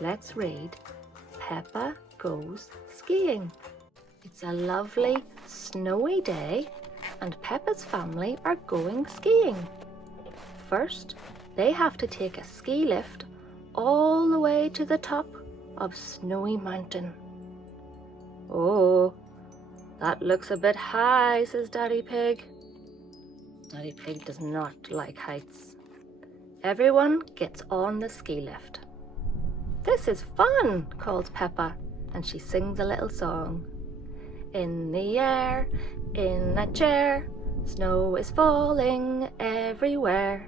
Let's read Peppa Goes Skiing. It's a lovely snowy day and Peppa's family are going skiing. First, they have to take a ski lift all the way to the top of Snowy Mountain. "Oh, that looks a bit high," says Daddy Pig. Daddy Pig does not like heights. Everyone gets on the ski lift. "This is fun," calls Peppa, and she sings a little song. "In the air, in a chair, snow is falling everywhere."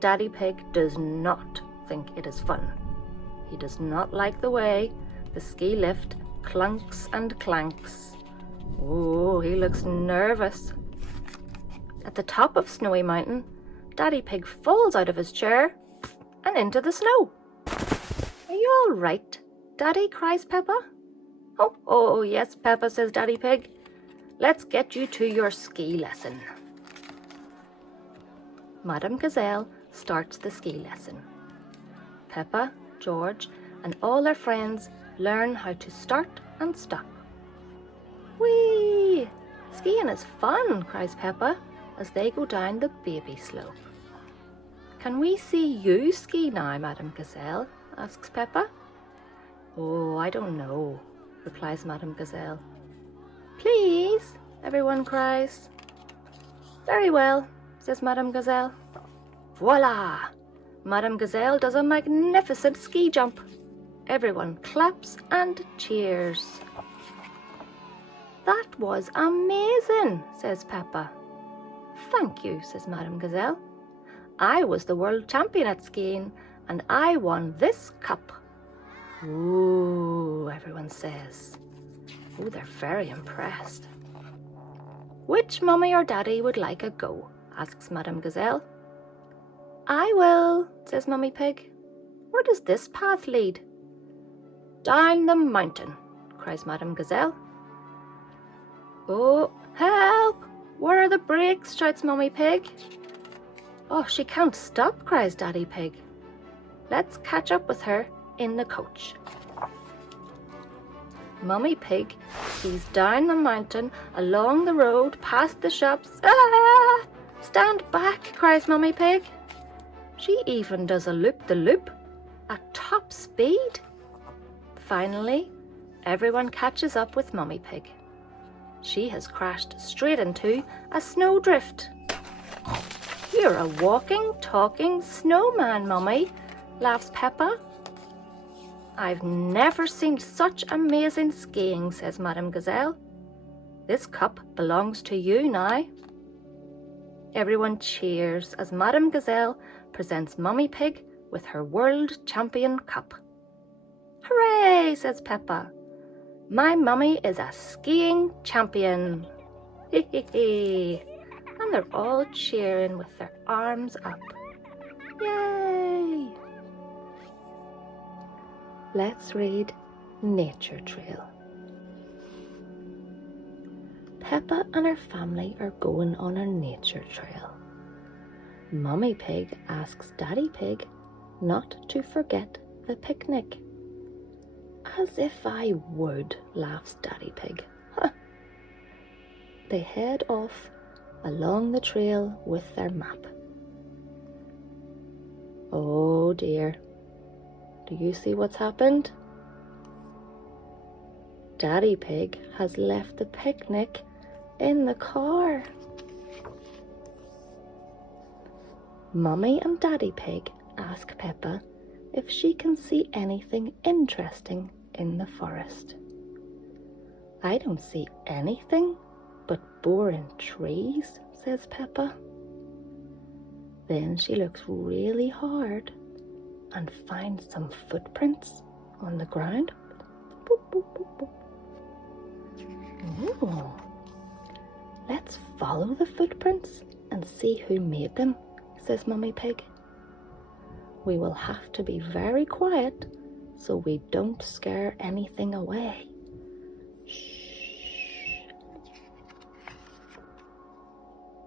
Daddy Pig does not think it is fun. He does not like the way the ski lift clunks and clanks. Oh, he looks nervous. At the top of Snowy Mountain, Daddy Pig falls out of his chair and into the snow. "Are you all right, Daddy?" cries Peppa. Oh, yes, Peppa," says Daddy Pig. "Let's get you to your ski lesson." Madame Gazelle starts the ski lesson. Peppa, George, and all their friends learn how to start and stop. "Whee! Skiing is fun," cries Peppa as they go down the baby slope. "Can we see you ski now, Madame Gazelle?" asks Peppa. "Oh, I don't know," replies Madame Gazelle. "Please," everyone cries. "Very well," says Madame Gazelle. Voila! Madame Gazelle does a magnificent ski jump. Everyone claps and cheers. "That was amazing," says Peppa. "Thank you," says Madame Gazelle. "I was the world champion at skiing and I won this cup." "Ooh," everyone says. Oh, they're very impressed. "Which mummy or daddy would like a go?" asks Madame Gazelle. "I will," says Mummy Pig. "Where does this path lead?" "Down the mountain," cries Madame Gazelle. "Oh, help! Where are the brakes?" shouts Mummy Pig. "Oh, she can't stop," cries Daddy Pig. "Let's catch up with her in the coach." Mummy Pig skis down the mountain, along the road, past the shops. "Ah! Stand back," cries Mummy Pig. She even does a loop-the-loop at top speed. Finally, everyone catches up with Mummy Pig. She has crashed straight into a snowdrift. "You're a walking, talking snowman, Mummy," laughs Peppa. "I've never seen such amazing skiing," says Madame Gazelle. "This cup belongs to you now." Everyone cheers as Madame Gazelle presents Mummy Pig with her world champion cup. "Hooray!" says Peppa. "My mummy is a skiing champion." And they're all cheering with their arms up. Yay! Let's read Nature Trail. Peppa and her family are going on a nature trail. Mummy Pig asks Daddy Pig not to forget the picnic. "As if I would," laughs Daddy Pig. They head off along the trail with their map. Oh dear, do you see what's happened? Daddy Pig has left the picnic in the car. Mummy and Daddy Pig ask Peppa if she can see anything interesting in the forest. "I don't see anything but boring trees," says Peppa. Then she looks really hard and finds some footprints on the ground. Boop, boop, boop, boop. Ooh. "Let's follow the footprints and see who made them," says Mummy Pig. "We will have to be very quiet so we don't scare anything away." Shh.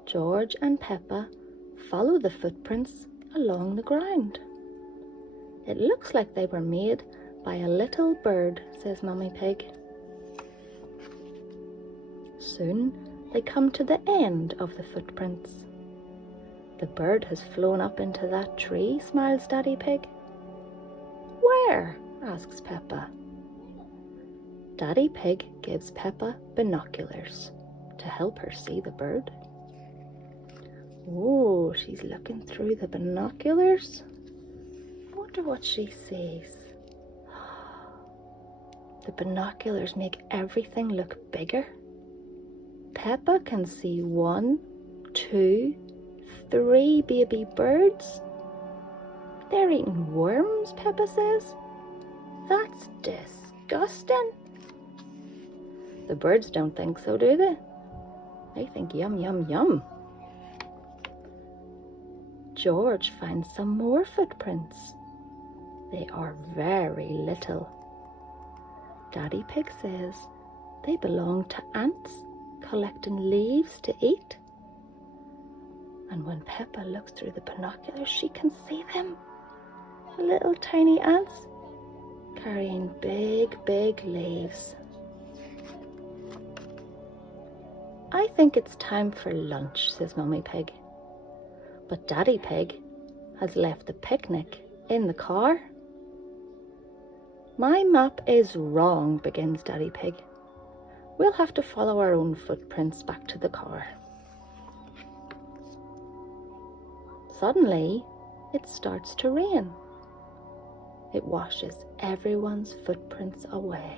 George and Peppa follow the footprints along the ground. It looks like they were made by a little bird, says Mummy Pig. Soon they come to the end of the footprints. The bird has flown up into that tree, smiles Daddy Pig. Where? Asks Peppa. Daddy Pig gives Peppa binoculars to help her see the bird. Oh, she's looking through the binoculars. I wonder what she sees. The binoculars make everything look bigger. Peppa can see 1, 2, 3 baby birds. They're eating worms, Peppa says. That's disgusting. The birds don't think so, do they? They think yum, yum, yum. George finds some more footprints. They are very little. Daddy Pig says they belong to ants collecting leaves to eat. And when Peppa looks through the binoculars, she can see them. Little tiny ants carrying big, big leaves. I think it's time for lunch, says Mummy Pig. But Daddy Pig has left the picnic in the car. My map is wrong, begins Daddy Pig. We'll have to follow our own footprints back to the car. Suddenly, it starts to rain. It washes everyone's footprints away.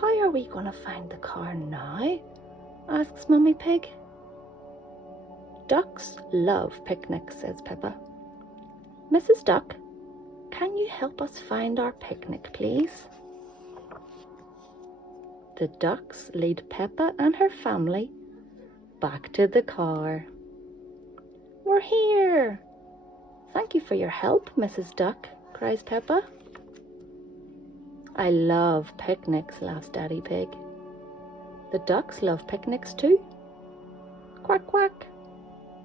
How are we going to find the car now? Asks Mummy Pig. Ducks love picnics, says Peppa. Mrs. Duck, can you help us find our picnic, please? The ducks lead Peppa and her family back to the car. We're here. Thank you for your help, Mrs. Duck, cries Peppa. I love picnics, laughs Daddy Pig. The ducks love picnics too. Quack, quack.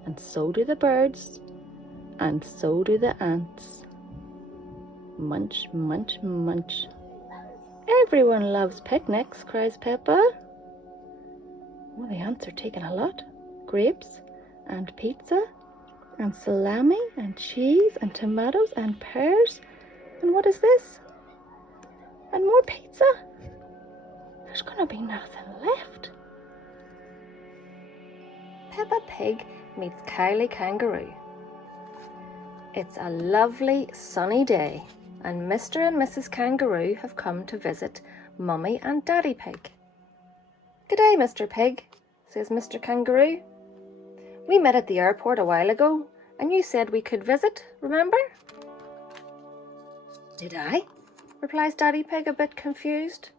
And so do the birds, and so do the ants. Munch, munch, munch. Everyone loves picnics, cries Peppa. Oh, the ants are taking a lot. Grapes and pizza and salami and cheese and tomatoes and pears. And what is this? And more pizza? There's gonna be nothing left. Peppa Pig meets Kylie Kangaroo. It's a lovely sunny day and Mr. and Mrs. Kangaroo have come to visit Mummy and Daddy Pig. "G'day, Mr. Pig," says Mr. Kangaroo. "We met at the airport a while ago and you said we could visit, remember?" "Did I?" replies Daddy Pig, a bit confused.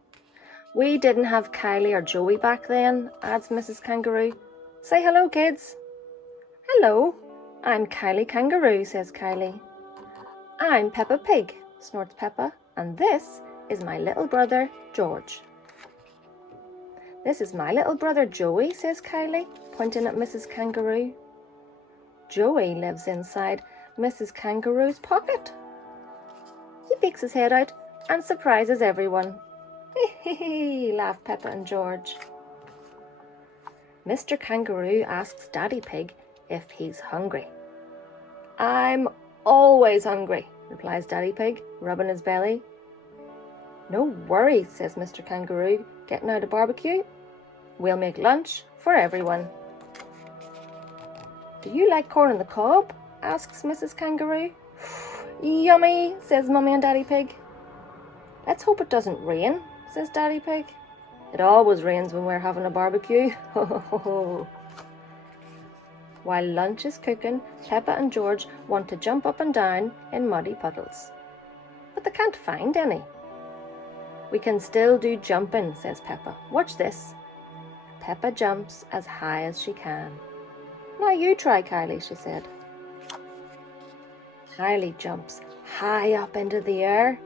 "We didn't have Kylie or Joey back then," adds Mrs. Kangaroo. "Say hello, kids." "Hello, I'm Kylie Kangaroo," says Kylie. "I'm Peppa Pig," snorts Peppa, "and this is my little brother, George." "This is my little brother, Joey," says Kylie, pointing at Mrs. Kangaroo. Joey lives inside Mrs. Kangaroo's pocket. He peeks his head out and surprises everyone. "Hee hee," laugh Peppa and George. Mr. Kangaroo asks Daddy Pig if he's hungry. "I'm always hungry," replies Daddy Pig, rubbing his belly. "No worries," says Mr. Kangaroo, getting out a barbecue. "We'll make lunch for everyone." "Do you like corn on the cob?" asks Mrs. Kangaroo. "Yummy," says Mummy and Daddy Pig. "Let's hope it doesn't rain," says Daddy Pig. "It always rains when we're having a barbecue." While lunch is cooking, Peppa and George want to jump up and down in muddy puddles, but they can't find any. "We can still do jumping," says Peppa. "Watch this." Peppa jumps as high as she can. "Now you try, Kylie," she said. Kylie jumps high up into the air.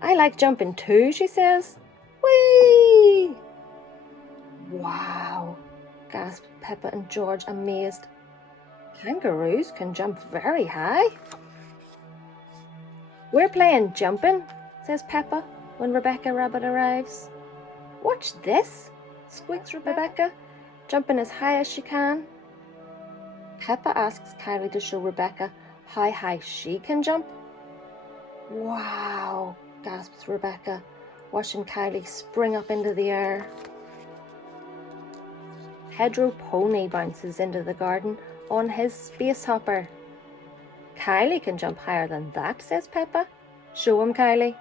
"I like jumping too," she says. "Whee!" "Wow!" gasped Peppa and George, amazed. "Kangaroos can jump very high." "We're playing jumping," says Peppa when Rebecca Rabbit arrives. "Watch this," squeaks Rebecca, jumping as high as she can. Peppa asks Kylie to show Rebecca how high she can jump. "Wow," gasps Rebecca, watching Kylie spring up into the air. Hedgerow Pony bounces into the garden on his space hopper. "Kylie can jump higher than that," says Peppa. "Show him, Kylie."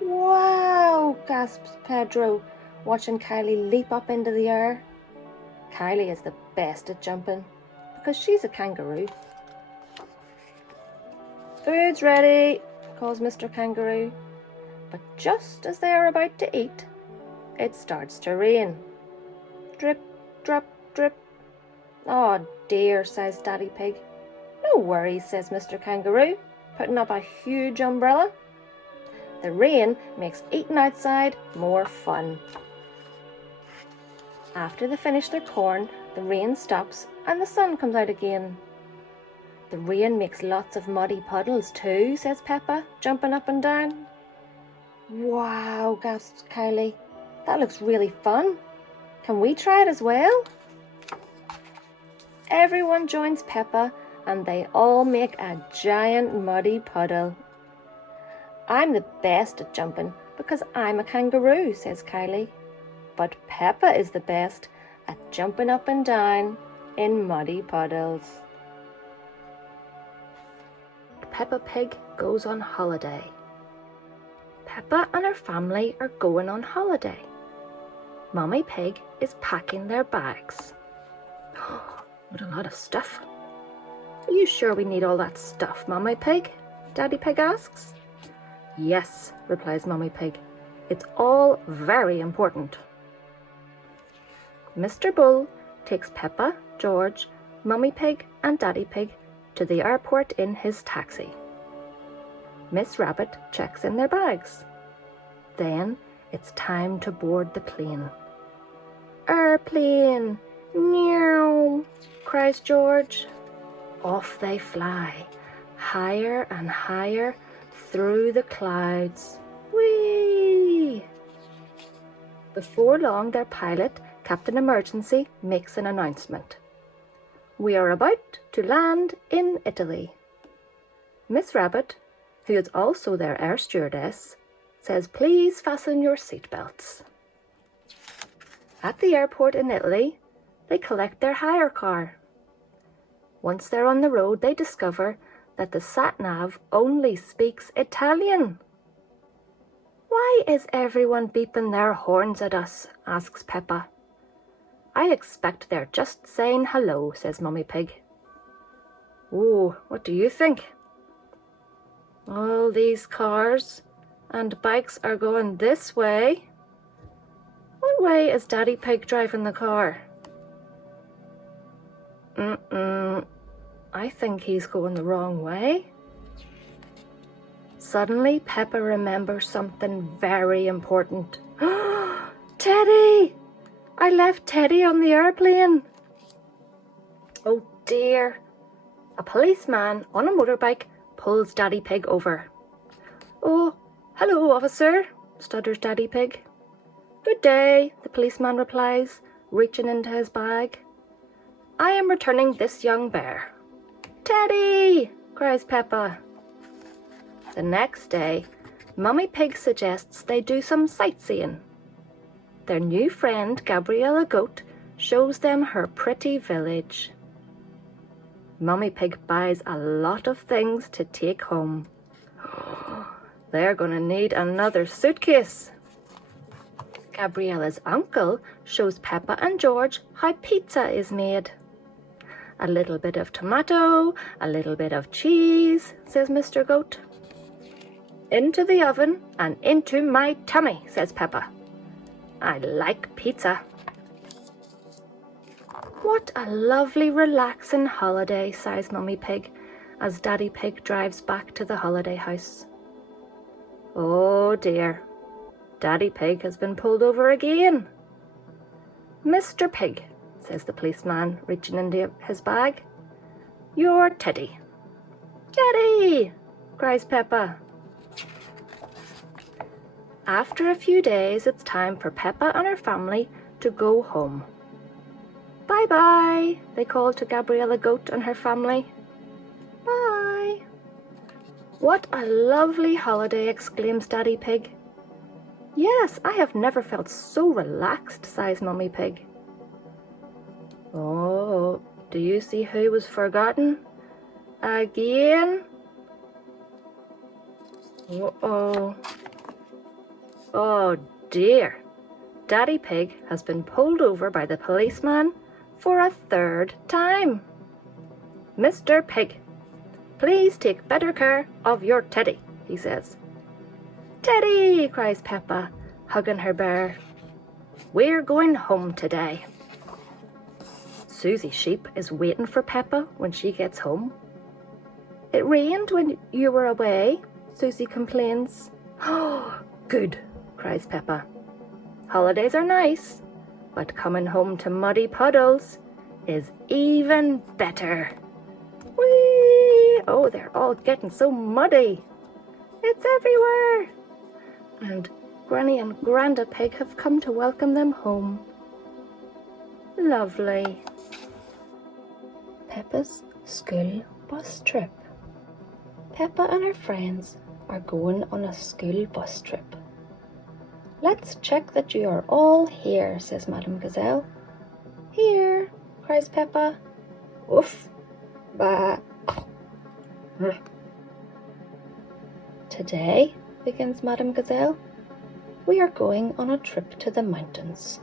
"Wow," gasps Pedro, watching Kylie leap up into the air. Kylie is the best at jumping because she's a kangaroo. "Food's ready," calls Mr. Kangaroo. But just as they are about to eat, it starts to rain. Drip, drop, drip. "Oh dear," says Daddy Pig. "No worries," says Mr. Kangaroo, putting up a huge umbrella. The rain makes eating outside more fun. After they finish their corn, the rain stops and the sun comes out again. "The rain makes lots of muddy puddles too," says Peppa, jumping up and down. "Wow," gasps Kylie. "That looks really fun. Can we try it as well?" Everyone joins Peppa and they all make a giant muddy puddle. "I'm the best at jumping because I'm a kangaroo," says Kylie. But Peppa is the best at jumping up and down in muddy puddles. Peppa Pig goes on holiday. Peppa and her family are going on holiday. Mummy Pig is packing their bags. What a lot of stuff. "Are you sure we need all that stuff, Mummy Pig?" Daddy Pig asks. "Yes," replies Mummy Pig. "It's all very important." Mr. Bull takes Peppa, George, Mummy Pig and Daddy Pig to the airport in his taxi. Miss Rabbit checks in their bags. Then it's time to board the plane. "Airplane! Meow!" cries George. Off they fly, higher and higher through the clouds. Whee! Before long, their pilot, Captain Emergency, makes an announcement. "We are about to land in Italy." Miss Rabbit, who is also their air stewardess, says, "Please fasten your seatbelts." At the airport in Italy, they collect their hire car. Once they're on the road, they discover that the sat-nav only speaks Italian. "Why is everyone beeping their horns at us?" asks Peppa. "I expect they're just saying hello," says Mummy Pig. "Oh, what do you think?" "All these cars and bikes are going this way. What way is Daddy Pig driving the car?" I think he's going the wrong way." Suddenly, Peppa remembers something very important. "Teddy! I left Teddy on the airplane." Oh dear. A policeman on a motorbike pulls Daddy Pig over. "Oh, hello, officer," stutters Daddy Pig. "Good day," the policeman replies, reaching into his bag. "I am returning this young bear." "Teddy!" cries Peppa. The next day, Mummy Pig suggests they do some sightseeing. Their new friend, Gabriella Goat, shows them her pretty village. Mummy Pig buys a lot of things to take home. They're going to need another suitcase. Gabriella's uncle shows Peppa and George how pizza is made. "A little bit of tomato, a little bit of cheese," says Mr. Goat. "Into the oven and into my tummy," says Peppa. "I like pizza." What a lovely, relaxing holiday, sighs Mummy Pig as Daddy Pig drives back to the holiday house. Oh dear, Daddy Pig has been pulled over again. "Mr. Pig," says the policeman, reaching into his bag, "you're Teddy." "Teddy!" cries Peppa. After a few days, it's time for Peppa and her family to go home. Bye-bye, they called to Gabriella Goat and her family. Bye. What a lovely holiday, exclaims Daddy Pig. Yes, I have never felt so relaxed, sighs Mummy Pig. Oh, do you see who was forgotten? Again? Uh-oh. Oh dear. Daddy Pig has been pulled over by the policeman for a third time. Mr. Pig, please take better care of your Teddy, he says. Teddy, cries Peppa, hugging her bear. We're going home today. Susie Sheep is waiting for Peppa when she gets home. It rained when you were away, Susie complains. Oh, good, cries Peppa. Holidays are nice, but coming home to muddy puddles is even better. Whee! Oh, they're all getting so muddy. It's everywhere. And Granny and Granda Pig have come to welcome them home. Lovely. Peppa's school bus trip. Peppa and her friends are going on a school bus trip. Let's check that you are all here, says Madame Gazelle. Here, cries Peppa. Oof, bah. Today, begins Madame Gazelle, we are going on a trip to the mountains.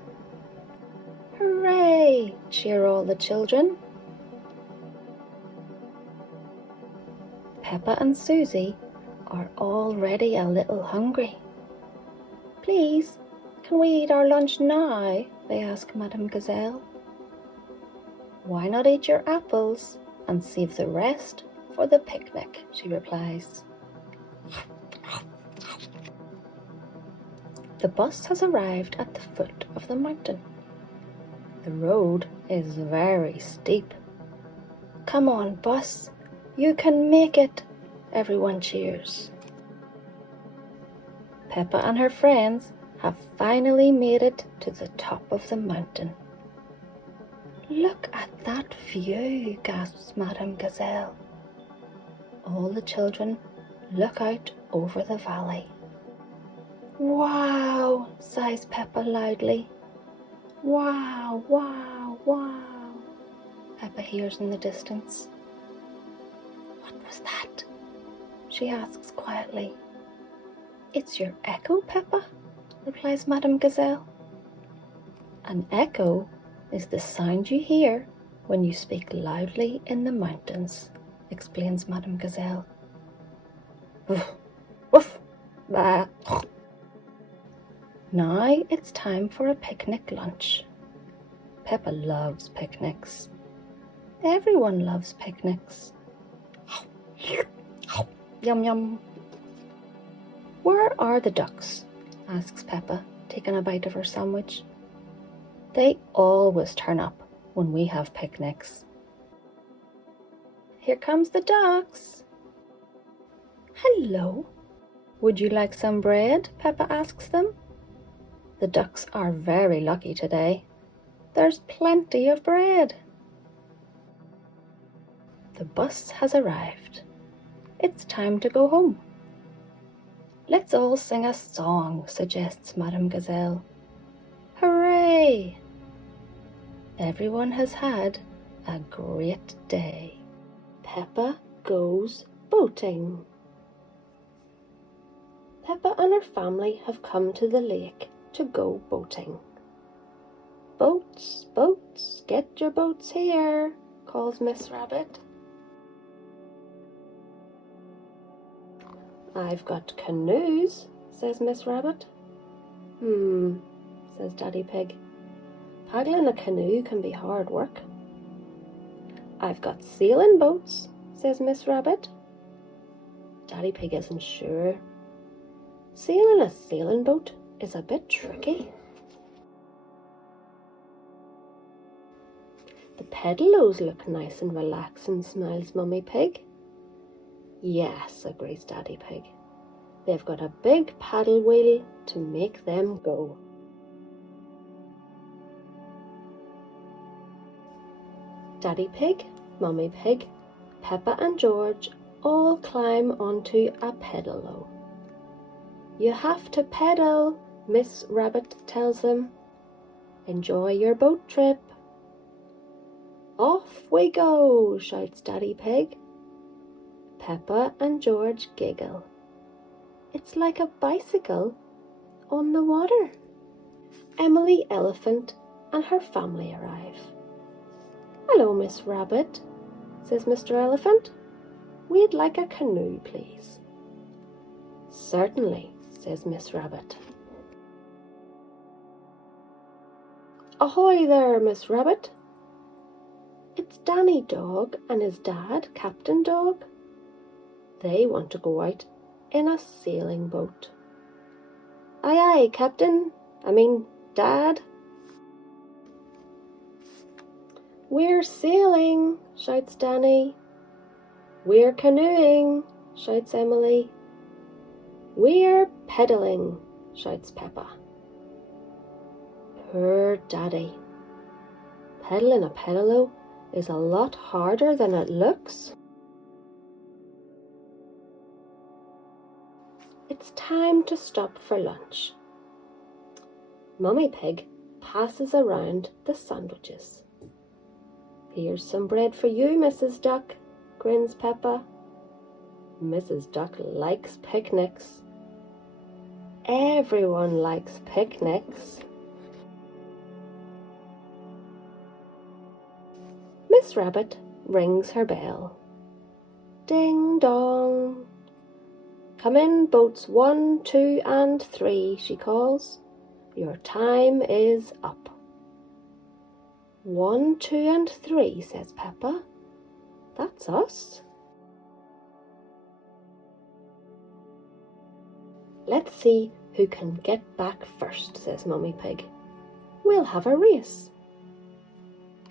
Hooray! Cheer all the children. Peppa and Susie are already a little hungry. Please, can we eat our lunch now? They ask Madame Gazelle. Why not eat your apples and save the rest for the picnic, she replies. The bus has arrived at the foot of the mountain. The road is very steep. Come on, bus, you can make it, everyone cheers. Peppa and her friends have finally made it to the top of the mountain. Look at that view, gasps Madame Gazelle. All the children look out over the valley. Wow, sighs Peppa loudly. Wow, wow, wow, Peppa hears in the distance. What was that? She asks quietly. It's your echo, Peppa, replies Madame Gazelle. An echo is the sound you hear when you speak loudly in the mountains, explains Madame Gazelle. Woof, woof, bah. Now it's time for a picnic lunch. Peppa loves picnics. Everyone loves picnics. Yum yum. Where are the ducks? Asks Peppa, taking a bite of her sandwich. They always turn up when we have picnics. Here comes the ducks. Hello. Would you like some bread? Peppa asks them. The ducks are very lucky today. There's plenty of bread. The bus has arrived. It's time to go home. Let's all sing a song, suggests Madame Gazelle. Hooray! Everyone has had a great day. Peppa goes boating. Peppa and her family have come to the lake to go boating. Boats, boats, get your boats here, calls Miss Rabbit. I've got canoes, says Miss Rabbit. Says Daddy Pig. Paddling a canoe can be hard work. I've got sailing boats, says Miss Rabbit. Daddy Pig isn't sure. Sailing a sailing boat is a bit tricky. The pedalos look nice and relaxing, smiles Mummy Pig. Yes, agrees Daddy Pig. They've got a big paddle wheel to make them go. Daddy Pig, Mummy Pig, Peppa and George all climb onto a pedalo. You have to pedal, Miss Rabbit tells them. Enjoy your boat trip. Off we go, shouts Daddy Pig. Peppa and George giggle. It's like a bicycle on the water. Emily Elephant and her family arrive. Hello, Miss Rabbit, says Mr. Elephant. We'd like a canoe, please. Certainly, says Miss Rabbit. Ahoy there, Miss Rabbit. It's Danny Dog and his dad, Captain Dog. They want to go out in a sailing boat. Aye, aye, Captain. Dad. We're sailing, shouts Danny. We're canoeing, shouts Emily. We're pedalling, shouts Peppa. Poor Daddy. Pedaling a pedalo is a lot harder than it looks. It's time to stop for lunch. Mummy Pig passes around the sandwiches. Here's some bread for you, Mrs. Duck, grins Peppa. Mrs. Duck likes picnics. Everyone likes picnics. Miss Rabbit rings her bell. Ding dong. Come in, boats 1, 2 and 3, she calls. Your time is up. 1, 2 and 3, says Peppa. That's us. Let's see who can get back first, says Mummy Pig. We'll have a race.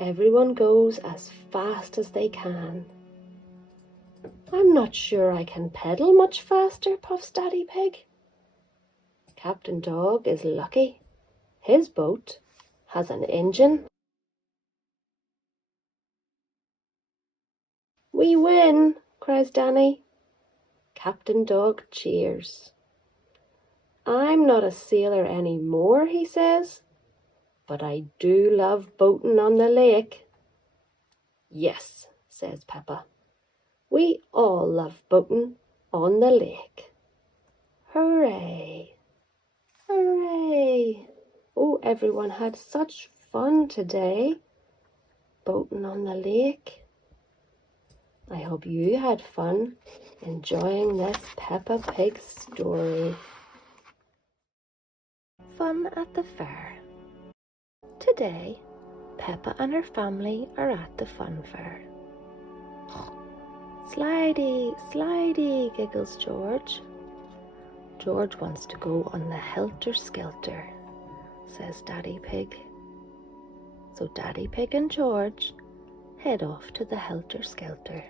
Everyone goes as fast as they can. I'm not sure I can pedal much faster, puffs Daddy Pig. Captain Dog is lucky. His boat has an engine. We win, cries Danny. Captain Dog cheers. I'm not a sailor anymore, he says, but I do love boating on the lake. Yes, says Peppa. We all love boating on the lake. Hooray! Hooray! Oh, everyone had such fun today, boating on the lake. I hope you had fun enjoying this Peppa Pig story. Fun at the fair. Today, Peppa and her family are at the fun fair. Slidey, slidey, giggles George. George wants to go on the helter-skelter, says Daddy Pig. So Daddy Pig and George head off to the helter-skelter.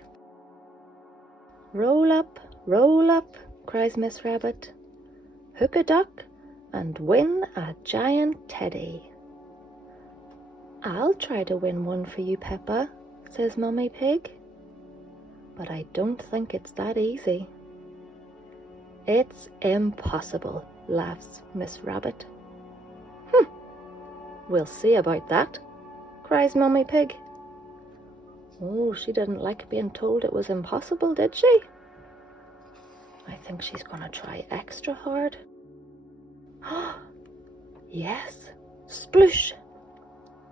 Roll up, cries Miss Rabbit. Hook a duck and win a giant teddy. I'll try to win one for you, Peppa, says Mummy Pig. But I don't think it's that easy. It's impossible, laughs Miss Rabbit. We'll see about that, cries Mummy Pig. Oh, she didn't like being told it was impossible, did she? I think she's going to try extra hard. Yes, sploosh!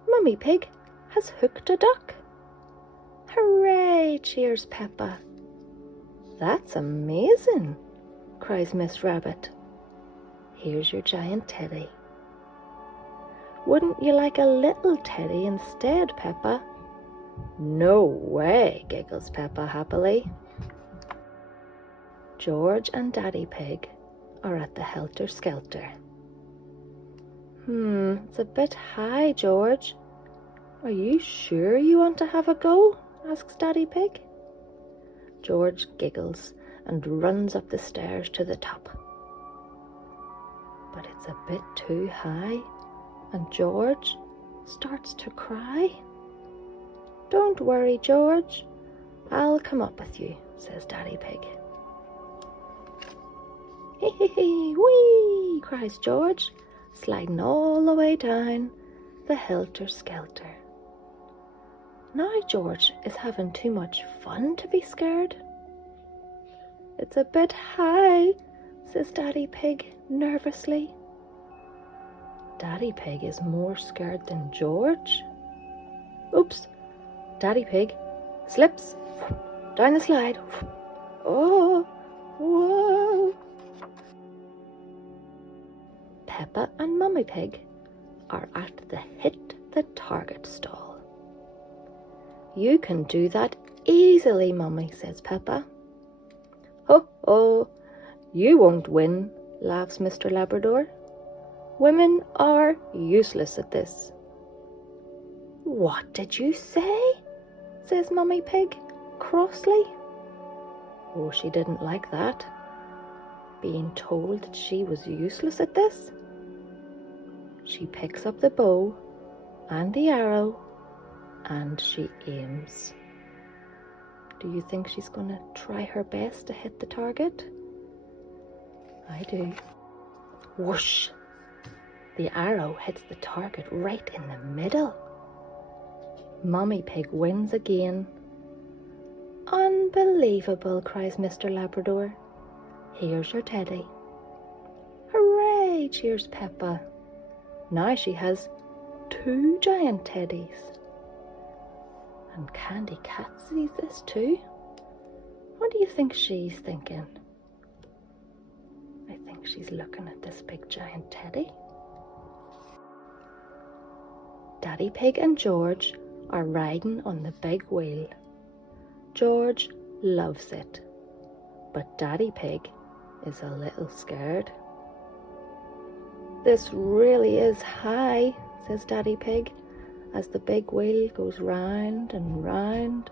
Mummy Pig has hooked a duck. Hooray, cheers Peppa. That's amazing, cries Miss Rabbit. Here's your giant teddy. Wouldn't you like a little teddy instead, Peppa? No way, giggles Peppa happily. George and Daddy Pig are at the helter-skelter. It's a bit high, George. Are you sure you want to have a go? Asks Daddy Pig. George giggles and runs up the stairs to the top. But it's a bit too high, and George starts to cry. "Don't worry, George. I'll come up with you," says Daddy Pig. "Hee hee hee, whee!" cries George, sliding all the way down the helter-skelter. Now George is having too much fun to be scared. "It's a bit high," says Daddy Pig nervously. Daddy Pig is more scared than George. Oops! Daddy Pig slips down the slide. Oh, whoa! Peppa and Mummy Pig are at the Hit the Target stall. "You can do that easily, Mummy," says Peppa. "Ho ho! You won't win," laughs Mr. Labrador. "Women are useless at this." "What did you say?" says Mummy Pig crossly. Oh, she didn't like that, being told that she was useless at this. She picks up the bow and the arrow and she aims. Do you think she's going to try her best to hit the target? I do. Whoosh! The arrow hits the target right in the middle. Mummy Pig wins again. "Unbelievable," cries Mr. Labrador. "Here's your teddy." "Hooray!" cheers Peppa. Now she has 2 giant teddies. And Candy Cat sees this too. What do you think she's thinking? I think she's looking at this big giant teddy. Daddy Pig and George are riding on the big wheel. George loves it, but Daddy Pig is a little scared. "This really is high," says Daddy Pig, as the big wheel goes round and round.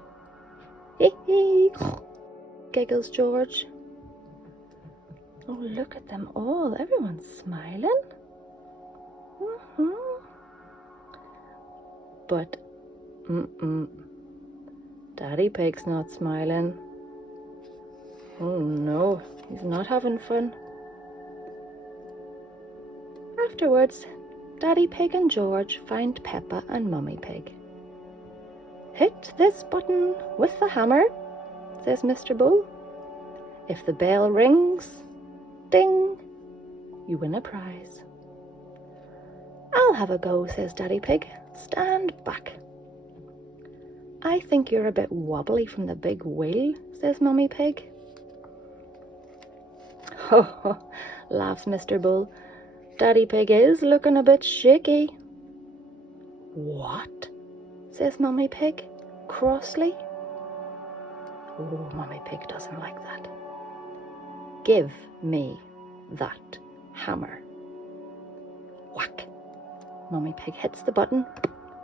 "Hee hee!" giggles George. Oh, look at them all. Everyone's smiling. But, Daddy Pig's not smiling. Oh no, he's not having fun. Afterwards, Daddy Pig and George find Peppa and Mummy Pig. "Hit this button with the hammer," says Mr. Bull. "If the bell rings, ding, you win a prize." "I'll have a go," says Daddy Pig. "Stand back." "I think you're a bit wobbly from the big wheel," says Mummy Pig. "Ho ho," laughs Mr. Bull. "Daddy Pig is looking a bit shaky." "What?" says Mummy Pig crossly. Oh, Mummy Pig doesn't like that. "Give me that hammer." Whack! Mummy Pig hits the button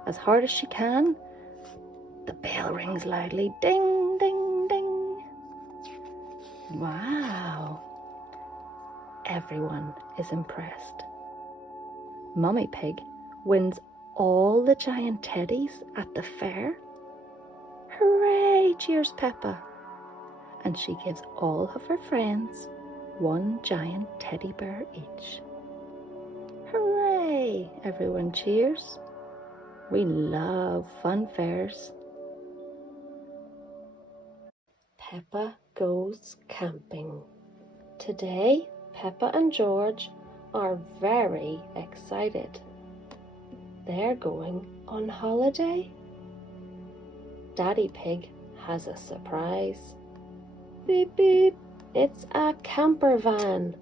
as hard as she can. The bell rings loudly. Ding, ding, ding. Wow! Everyone is impressed. Mummy Pig wins all the giant teddies at the fair. "Hooray!" cheers Peppa. And she gives all of her friends 1 giant teddy bear each. Hooray! Everyone cheers. We love fun fairs. Peppa goes camping. Today, Peppa and George are very excited. They're going on holiday. Daddy Pig has a surprise. "Beep beep, it's a camper van,"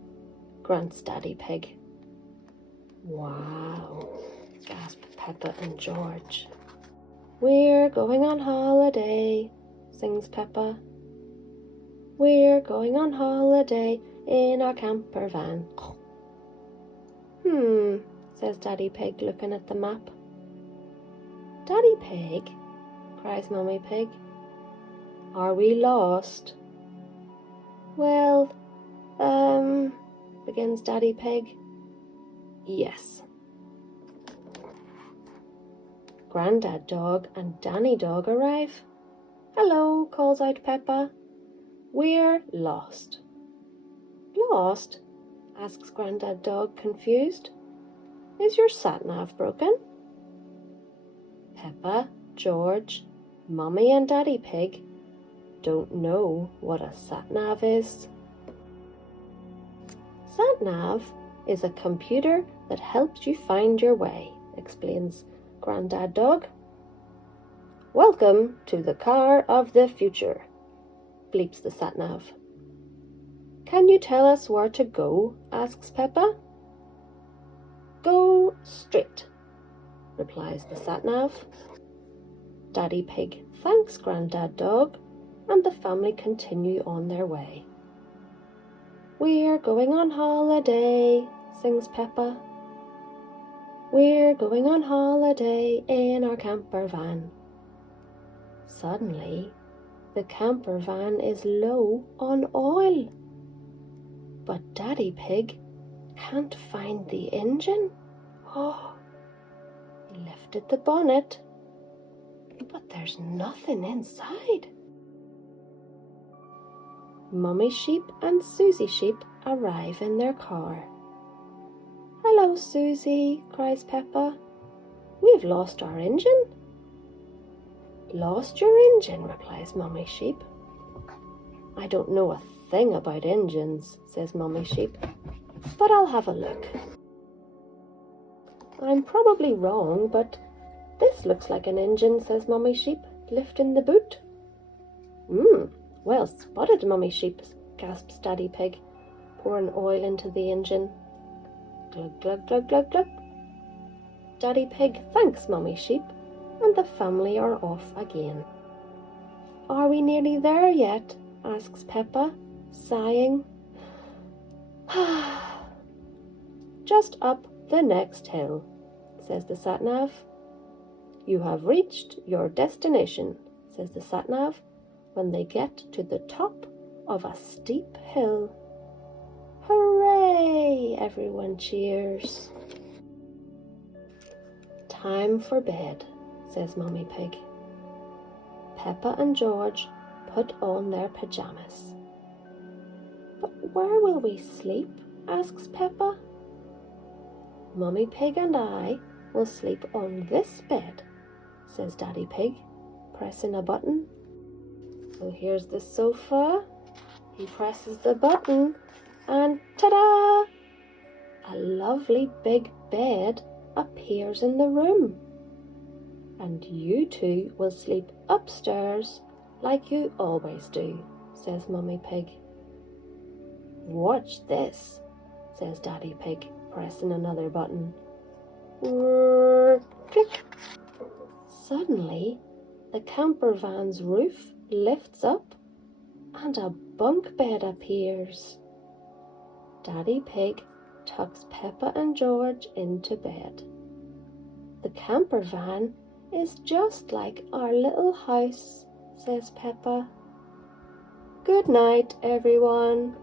grunts Daddy Pig. "Wow," gasp Peppa and George. "We're going on holiday," sings Peppa. "We're going on holiday in our camper van." Says Daddy Pig, looking at the map. "Daddy Pig," cries Mummy Pig, "are we lost?" Well, begins Daddy Pig. Yes. Grandad Dog and Danny Dog arrive. Hello, calls out Peppa. We're lost. Lost? Asks Grandad Dog, confused. Is your sat-nav broken? Peppa, George, Mummy and Daddy Pig don't know what a sat-nav is. Sat-nav is a computer that helps you find your way, explains Grandad Dog. Welcome to the car of the future, bleeps the sat-nav. Can you tell us where to go? Asks Peppa. Go straight, replies the sat-nav. Daddy Pig thanks Grandad Dog, and the family continue on their way. We're going on holiday, sings Peppa. We're going on holiday in our camper van. Suddenly, the camper van is low on oil. But Daddy Pig can't find the engine. Oh, he lifted the bonnet, but there's nothing inside. Mummy Sheep and Susie Sheep arrive in their car. Hello, Susie, cries Peppa. We've lost our engine. Lost your engine, replies Mummy Sheep. I don't know a thing about engines, says Mummy Sheep, but I'll have a look. I'm probably wrong, but this looks like an engine, says Mummy Sheep, lifting the boot. Well spotted, Mummy Sheep, gasps Daddy Pig, pouring oil into the engine. Glug, glug, glug, glug, glug. Daddy Pig thanks Mummy Sheep, and the family are off again. Are we nearly there yet? Asks Peppa, sighing. Just up the next hill, says the sat-nav. You have reached your destination, says the sat-nav, when they get to the top of a steep hill. Hooray! Everyone cheers. Time for bed, says Mummy Pig. Peppa and George put on their pyjamas. But where will we sleep? Asks Peppa. Mummy Pig and I will sleep on this bed, says Daddy Pig, pressing a button. So here's the sofa. He presses the button and ta-da! A lovely big bed appears in the room. And you two will sleep upstairs like you always do, says Mummy Pig. Watch this, says Daddy Pig, pressing another button. Click. Suddenly, the camper van's roof lifts up and a bunk bed appears. Daddy Pig tucks Peppa and George into bed. The camper van is just like our little house, says Peppa. Good night, everyone,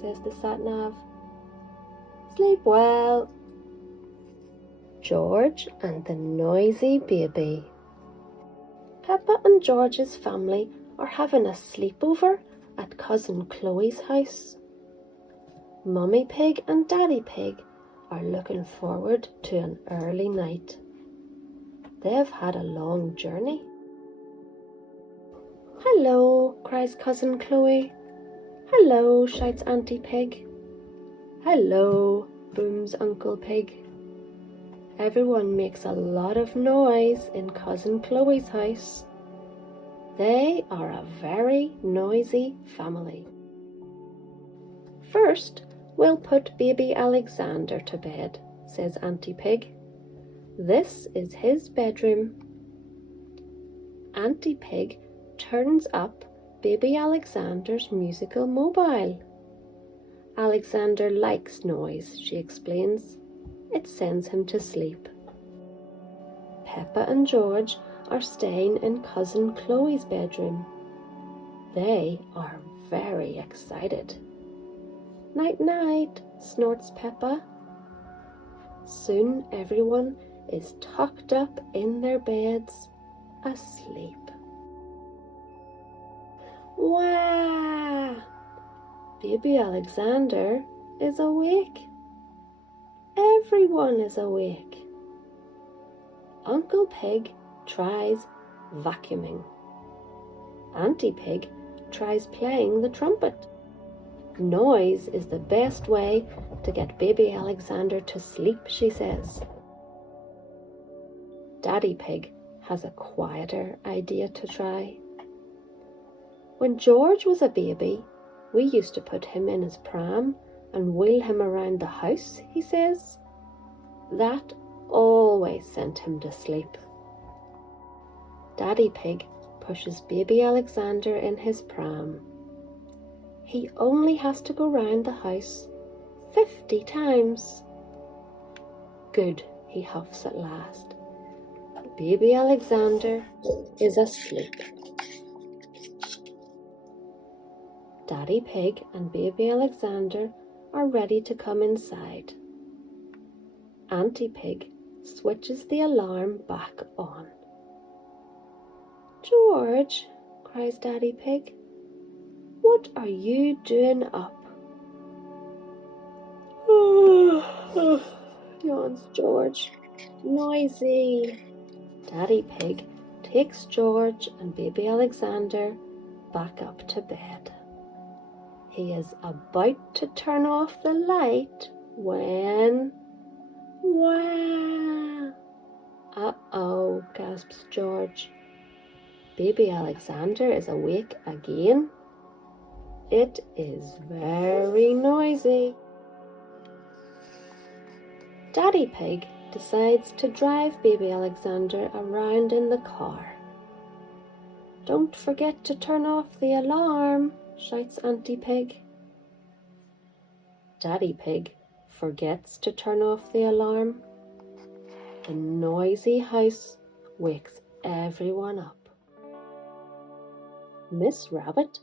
says the sat-nav. Sleep well. George and the noisy baby. Peppa and George's family are having a sleepover at Cousin Chloe's house. Mummy Pig and Daddy Pig are looking forward to an early night. They've had a long journey. Hello, cries Cousin Chloe. Hello, shouts Auntie Pig. Hello, booms Uncle Pig. Everyone makes a lot of noise in Cousin Chloe's house. They are a very noisy family. First, we'll put baby Alexander to bed, says Auntie Pig. This is his bedroom. Auntie Pig turns up baby Alexander's musical mobile. Alexander likes noise, she explains. It sends him to sleep. Peppa and George are staying in Cousin Chloe's bedroom. They are very excited. Night-night, snorts Peppa. Soon everyone is tucked up in their beds, asleep. Wah! Baby Alexander is awake. Everyone is awake. Uncle Pig tries vacuuming. Auntie Pig tries playing the trumpet. Noise is the best way to get baby Alexander to sleep, she says. Daddy Pig has a quieter idea to try. When George was a baby, we used to put him in his pram and wheel him around the house, he says. That always sent him to sleep. Daddy Pig pushes baby Alexander in his pram. He only has to go round the house 50 times. Good, he huffs at last. Baby Alexander is asleep. Daddy Pig and baby Alexander are ready to come inside. Auntie Pig switches the alarm back on. George, cries Daddy Pig, what are you doing up? Yawns George. Noisy. Daddy Pig takes George and baby Alexander back up to bed. He is about to turn off the light when... Wah! Uh-oh, gasps George. Baby Alexander is awake again. It is very noisy. Daddy Pig decides to drive baby Alexander around in the car. Don't forget to turn off the alarm, shouts Auntie Pig. Daddy Pig forgets to turn off the alarm. The noisy house wakes everyone up. Miss Rabbit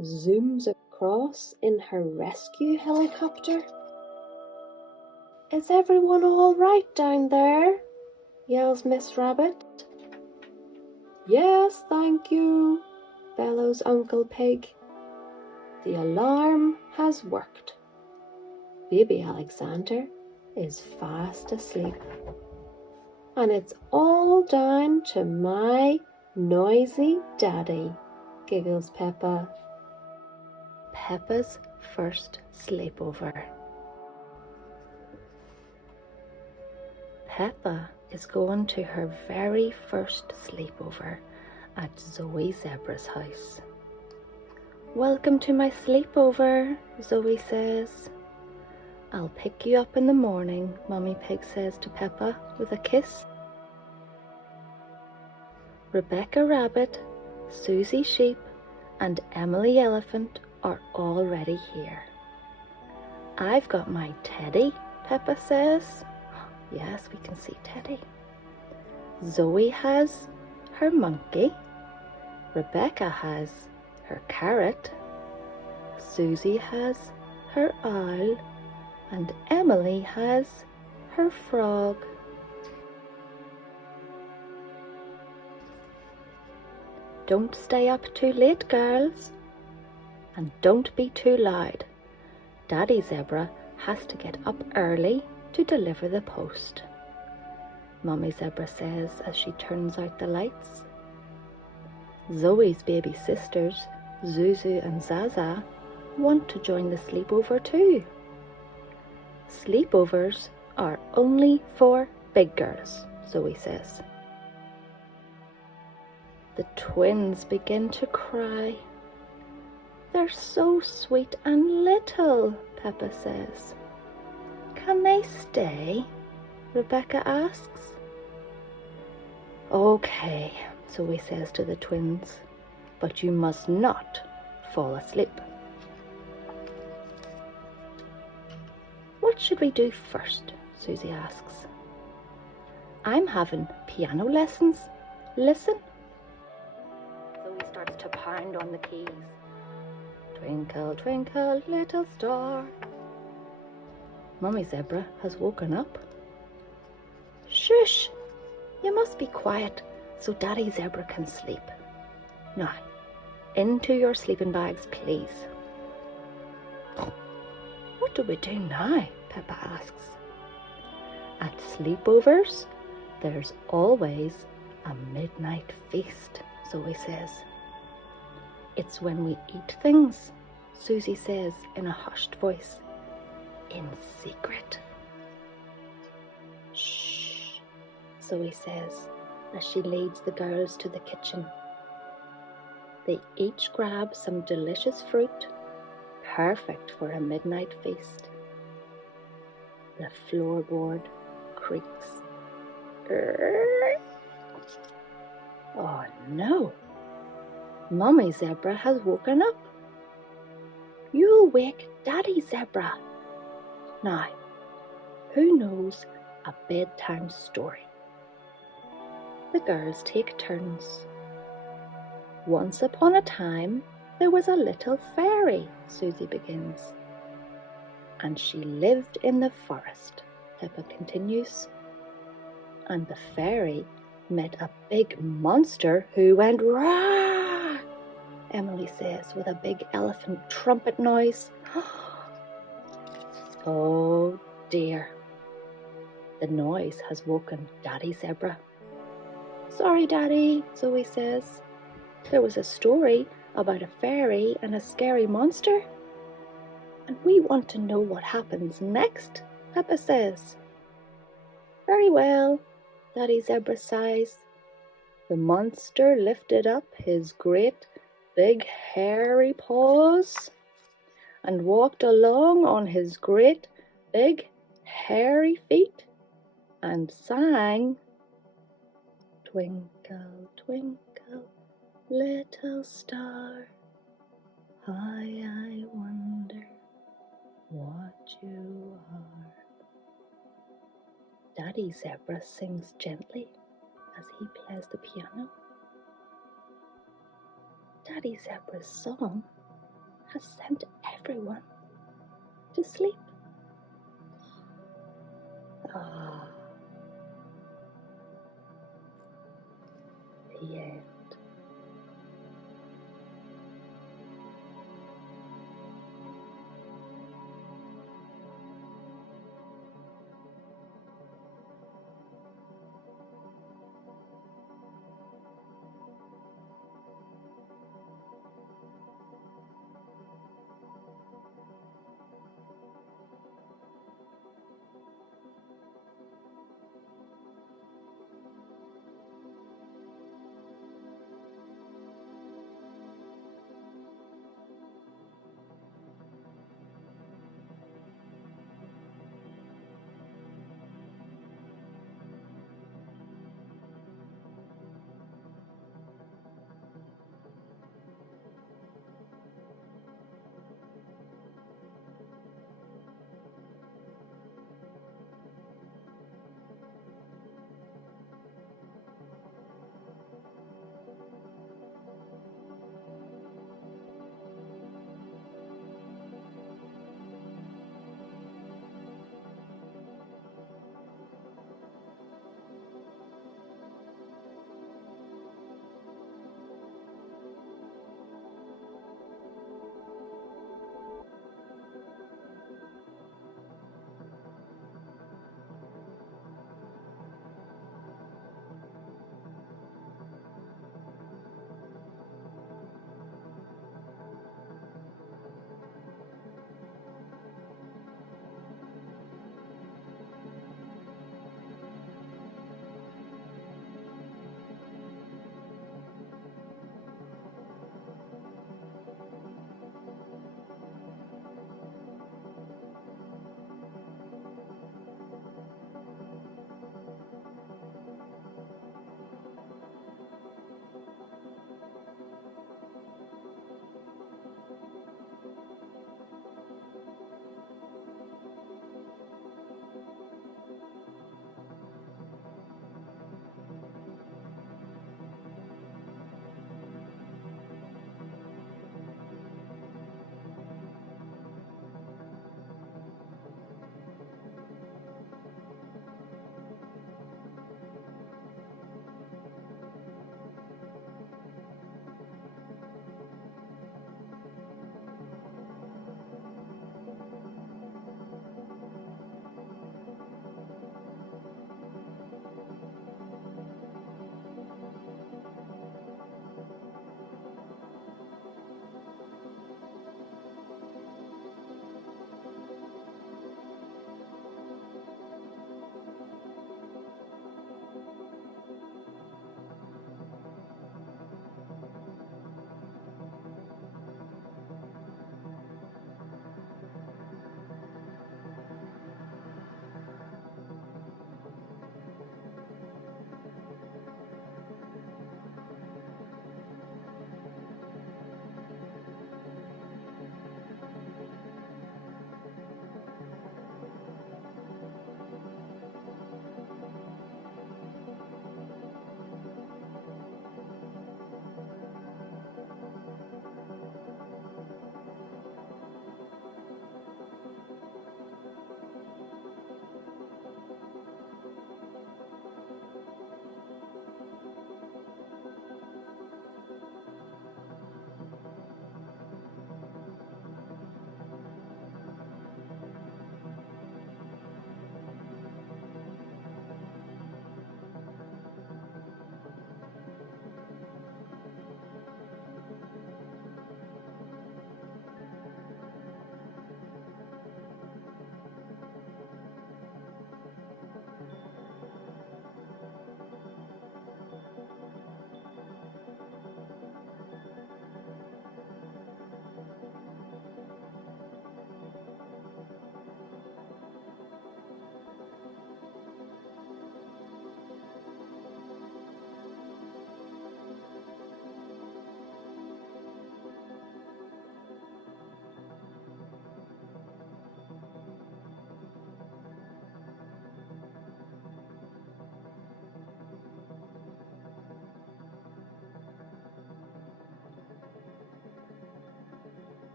zooms across in her rescue helicopter. Is everyone all right down there? Yells Miss Rabbit. Yes, thank you, bellows Uncle Pig. The alarm has worked. Baby Alexander is fast asleep. And it's all down to my noisy daddy, giggles Peppa. Peppa's first sleepover. Peppa is going to her very first sleepover at Zoe Zebra's house. Welcome to my sleepover, Zoe says. I'll pick you up in the morning, Mummy Pig says to Peppa with a kiss. Rebecca Rabbit, Susie Sheep, and Emily Elephant are already here. I've got my teddy, Peppa says. Yes, we can see Teddy. Zoe has her monkey. Rebecca has her carrot. Susie has her owl. And Emily has her frog. Don't stay up too late, girls. And don't be too loud. Daddy Zebra has to get up early to deliver the post, Mummy Zebra says as she turns out the lights. Zoe's baby sisters, Zuzu and Zaza, want to join the sleepover too. Sleepovers are only for big girls, Zoe says. The twins begin to cry. They're so sweet and little, Peppa says. Can they stay? Rebecca asks. Okay, Zoe says to the twins, but you must not fall asleep. What should we do first? Susie asks. I'm having piano lessons. Listen. Zoe starts to pound on the keys. Twinkle, twinkle, little star, Mummy Zebra has woken up. Shush! You must be quiet so Daddy Zebra can sleep. Now, into your sleeping bags, please. What do we do now? Peppa asks. At sleepovers, there's always a midnight feast, Zoe says. It's when we eat things, Susie says in a hushed voice, in secret. Shh, Zoe says as she leads the girls to the kitchen. They each grab some delicious fruit, perfect for a midnight feast. The floorboard creaks. Oh no! Mummy Zebra has woken up. You'll wake Daddy Zebra. Now, who knows a bedtime story? The girls take turns. Once upon a time, there was a little fairy, Susie begins. And she lived in the forest, Peppa continues. And the fairy met a big monster who went rah, Emily says with a big elephant trumpet noise. Oh dear. The noise has woken Daddy Zebra. Sorry, Daddy, Zoe says. There was a story about a fairy and a scary monster. And we want to know what happens next, Peppa says. Very well, Daddy Zebra sighs. The monster lifted up his great big hairy paws and walked along on his great big hairy feet and sang, Twinkle, twinkle, little star, how I wonder what you are. Daddy Zebra sings gently as he plays the piano. Daddy Zebra's song has sent everyone to sleep. Ah, the end.